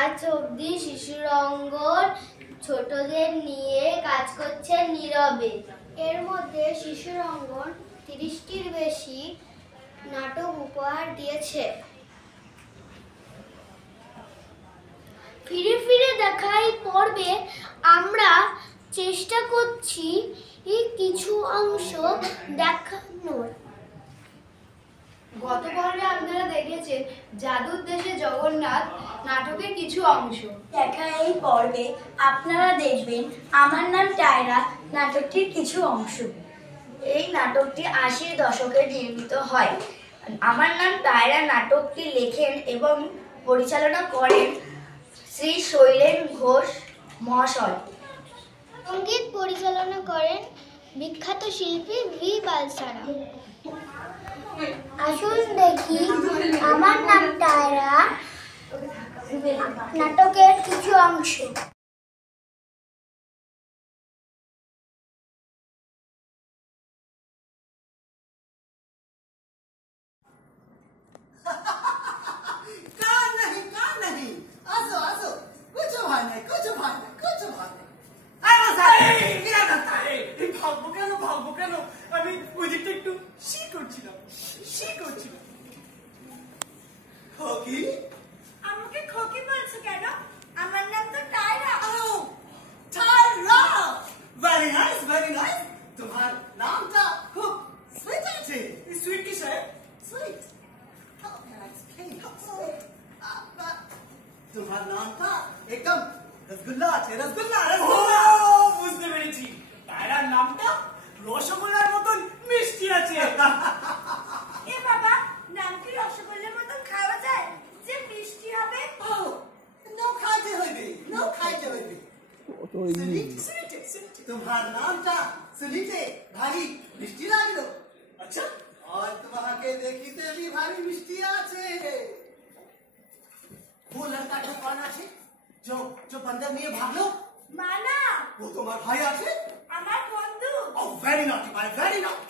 আজ অবধি শিশুর অঙ্গন ছোটদের নিয়ে কাজ করছে নীরবে। এর মধ্যে শিশুর অঙ্গন 30টির বেশি নাটক উপহার দিয়েছে। ফিরে ফিরে দেখা এই পর্বে আমরা চেষ্টা করছি কিছু অংশ দেখানোর। গত পর্বে আপনারা দেখেছেন জাদুর দেশে জগন্নাথ নাটকের কিছু অংশ। দেখা এই পর্বে আপনারা দেখবেন আমার নাম টায়রা নাটকটির কিছু অংশ। এই নাটকটি 80-র দশকে নির্মিত হয়। আমার নাম টায়রা নাটকটি লেখেন এবং পরিচালনা করেন শ্রী শৈলেন ঘোষ মহাশয়। সঙ্গীত পরিচালনা করেন বিখ্যাত শিল্পী ভি বালসারা। আসুন দেখি আমার নাম টায়রা নাটকের কিছু অংশ। আমাকে খোকি বলছো কেন? আমার নাম তো tiara. Very nice, very nice. तुम्हार नाम का खूब sweet আছে। Sweet किस है? Sweet. How can I explain? तुम्हार नाम का एकदम रसगुल्ला আছে, रसगुल्ला। বুঝতে পেরেছি। টায়রার নামটা রসগোল্লার মতন মিষ্টি আছে। এ বাবা, নাম কি রসগোল্লার মতন খাওয়া যায় যে মিষ্টি হবে? নো খাইতে হইবে, নো খাইতে হইবে। तुम्हार नामটা শুনিতে ভারী মিষ্টি লাগলো। আচ্ছা, আর তোমাকে দেখিতে भी ভারী মিষ্টি আছে। वो लड़का जो कौन আছে? जो बंदर নিয়ে ভাগলো? মানা, वो তোমার ভাই আছে? আমার বন্ধু। Oh, very naughty, my very naughty.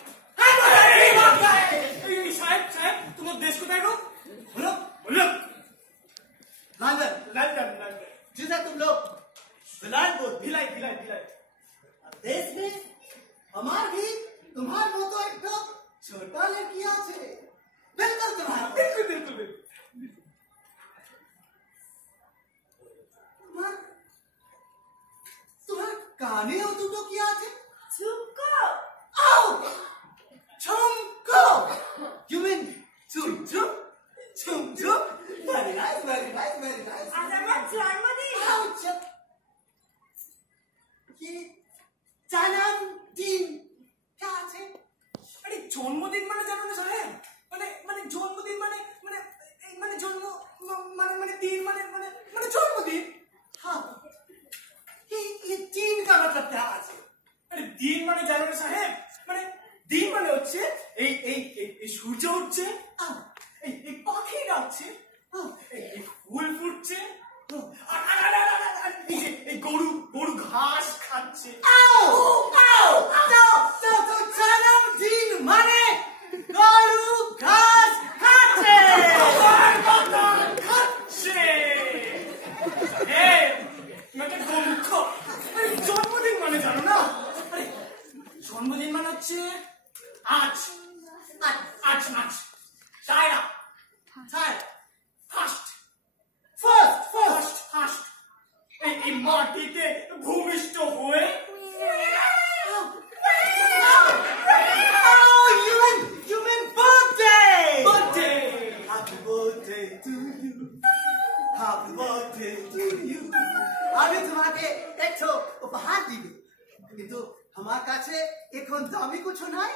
साहब, तुम्हारा देश को देखो। बोलो, बोलो। London, London, London. जिसे तुम लोग बिलाल बोल, भिलाई, भिलाई, भिलाई। देश में हमार भी तुम्हार वो तो एक तो छोटा लड़किया छे। बिल्कुल तुम्हारा, बिल्कुल, बिल्कुल, बिल्कुल। तुम्हार काने हो तुम लोग किया छे? ঝুমকো। Oh! Chumko! You mean chum chum? Chum chum? Very nice, very nice, very nice. আজ আমার জন্মদিন। Ouch! ये जन्मदिन क्या আছে? আরে জন্মদিন মানে জানো না সাহেব? মানে জন্মদিন মানে জন্ম মানে দিন মানে জন্মদিন। हाँ। ये दिन का मतलब क्या আছে? আরে দিন মানে জানো না সাহেব? মানে দিন মানে হচ্ছে এই সূর্য উঠছে, এই পাখি ডাকছে, এই ফুল ফুটছে, আর এই গরু ঘাস খাচ্ছে। জন্মদিন মানে গরু ঘাস খাচ্ছে। জন্মদিন মানে জানো না? জন্মদিন মানে হচ্ছে আজ টায়রা ফার্স্ট এই মাটিতে ভূমিষ্ঠ হয়ে you mean birthday. Happy birthday to you. Happy birthday to you. আমি তোমাকে একটু উপহার দিব, কিন্তু আমার কাছে এখন দামি কিছু নাই।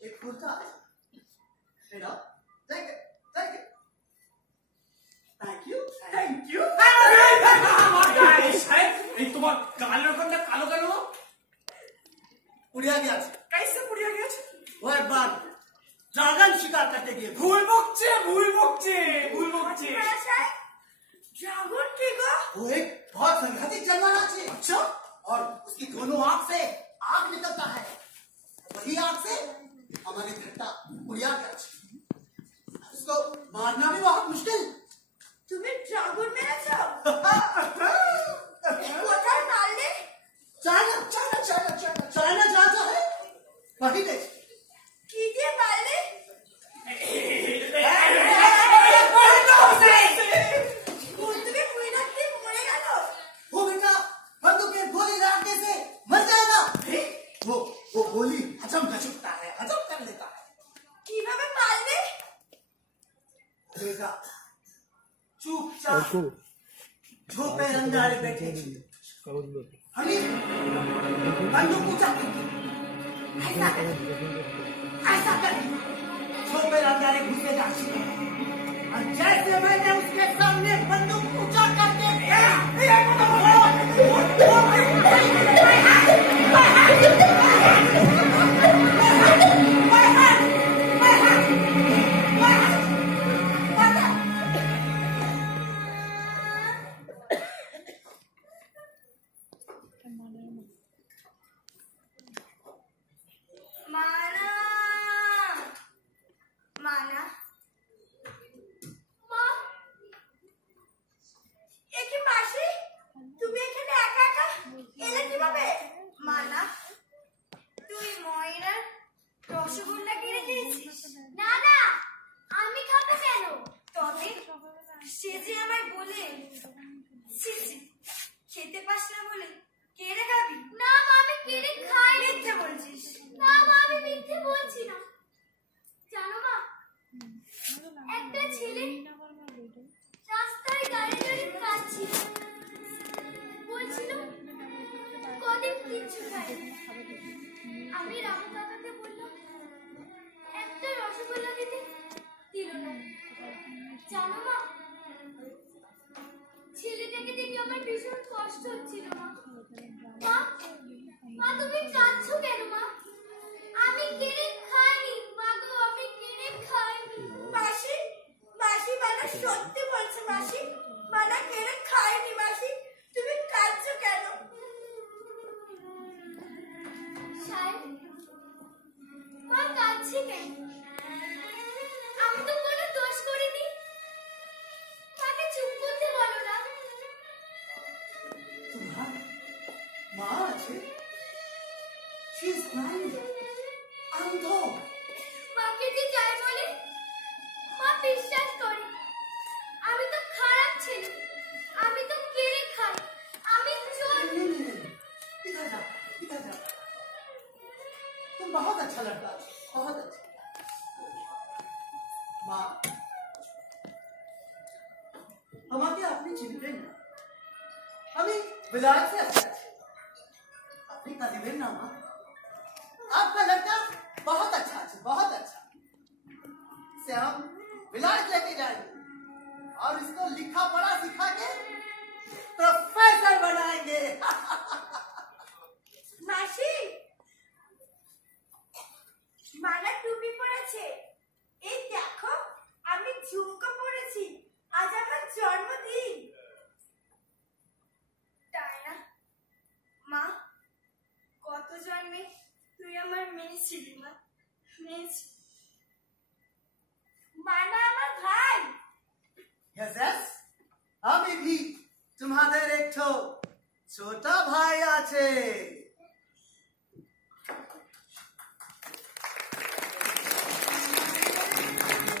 এক কুর্তা আছে, এটা take it. Thank you. এই তোমার গালের ওখানটা কালো কালো পুড়িয়া গেছে। कैसे পুড়িয়া গেছে? वो एक बार ड्रैगन शिकार करते गए। भूल बकचे। ড্রাগন কি গো? वो एक बहुत संघातिक जानवर আছে। अच्छा, और उसकी दोनों आंख से आग निकलता है, वही आग से हमारे घंटा उड़िया गया। उसको मारना भी बहुत मुश्किल। তুমি ড্রাগন মেরেছো? কোথায় মারলে? China China China China China जाता है वही देख কি দিয়ে মারলে? তুমি কুইনার দিয়ে মরে গেল? वो बेटा बंदूक के गोली लागने से मर जाएगा वो गोली हजम कर सकता है हजम कर लेता है কিভাবে মারলে? बेटा चुपचाप झोपे अंधारे बैठे हनी बंदूक ऊंचा ऐसा कर झोपे अंधारे घुसेगा और जैसे मैंने उसके सामने बंदूक ऊंचा करके মানা মানা মা একে মাসি তুমি এখানে একা একা এলে কিভাবে? মানা তুই ময়নার রসগোল্লা কিনে খেয়েছিস? না না, আমি খাবো কেন? তবে সে যে আমায় বলে ছি ছি, খেতে পাস না বলে কেড়ে খাবি? না মা, আমি কিনে খাই। মিথ্যে বলছিস। না মা, আমি মিথ্যে বলছি না। জানো মা, একটা ছেলে রাস্তায় দাঁড়িয়ে দাঁড়িয়ে কাঁদছিল, বলছিল কদিন কিচ্ছু খাইনি। আমি রামু কাকাকে বললাম একটা রসগোল্লা দিতে, দিল না। জানো মা, ছেলেটাকে দেখে আমার ভীষণ কষ্ট হচ্ছিল মা। মা, মা তুমি কাঁদছো কেন মা? আমি কিনে খাইনি মা গো, আমি কিনে খাইনি। মাসি মাসি মানা সত্যি বলছে মাসি, মানা কেড়ে খায়নি। মাসি তুমি কাঁদছো কেন? সাহেব, মা কাঁদছে কেন? আমি তো কোনো দোষ করিনি। মাকে চুপ করতে বলো না। तुम्हारा माँ আছে she is blind अंधो মাকে যে যাই বলে মা বিশ্বাস করে। আমি তো খারাপ ছেলে, আমি তো কেড়ে খাই, আমি চোর। इधर जा तुम बहुत अच्छा लड़का हो, बहुत अच्छा माँ আমাকে আপনি চিনবেন না, আমি विलायत से अच्छा अपनी का दिवेन ना माँ, आपका लड़का बहुत अच्छा है, बहुत अच्छा से हम विलायत लेके जाएंगे और इसको लिखा पढ़ा सिखा के प्रोफेसर बनाएंगे মাসি মানা টুপি পরেছে, এই দেখো আমি ঝুমকো পরেছি, আজ আমার জন্মদিন। তাই না মা? কত জন্মে তুই আমার মেয়ে ছিলি মা, মেয়ে মানা আমার ভাই। यस यस আমি भी तुम्हाদের एक छोटा भाई আছে।